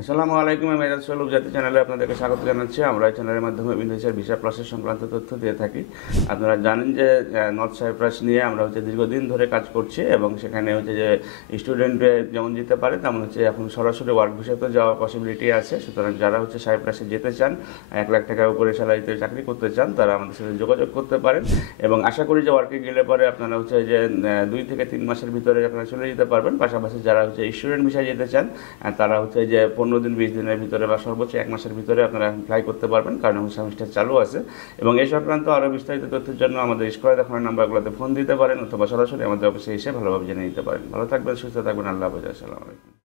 আসসালামু আলাইকুম। আমি মেজাজ সোহেল জাতি চ্যানেলে আপনাদেরকে স্বাগত জানাচ্ছি। আমরা এই চ্যানেলের মাধ্যমে বিদেশের ভিসা প্রসেস সংক্রান্ত তথ্য দিয়ে থাকি। আপনারা জানেন যে নর্থ সাইপ্রাস নিয়ে আমরা দীর্ঘদিন ধরে কাজ করছি এবং সেখানে যে স্টুডেন্ট যেমন যেতে পারে তেমন এখন সরাসরি ওয়ার্ক ভিসাতে যাওয়ার পসিবিলিটি আছে। সুতরাং যারা সাইপ্রাসে যেতে চান, 1 লাখ টাকার উপরে স্যালারিতে চাকরি করতে চান, তারা আমাদের সাথে যোগাযোগ করতে পারেন এবং আশা করি যে ওয়ার্কে গেলে পরে আপনারা 2 থেকে 3 মাসের ভিতরে আপনারা চলে যেতে পারবেন। পাশাপাশি যারা স্টুডেন্ট ভিসা যেতে চান, তারা 15 দিন 20 দিনের ভিতরে বা সর্বোচ্চ 1 মাসের ভিতরে আপনারা অ্যাপ্লাই করতে পারবেন, কারণ সেমিস্টার চালু আছে। এবং এই সংক্রান্ত আরও বিস্তারিত তথ্যের জন্য আমাদের স্ক্রিনে দেখানো নাম্বারগুলোতে ফোন দিতে পারেন অথবা সরাসরি আমাদের অফিসে এসে ভালোভাবে জেনে নিতে পারেন। ভালো থাকবেন, সুস্থ থাকবেন। আল্লাহ হাফেজ। আসসালামু আলাইকুম।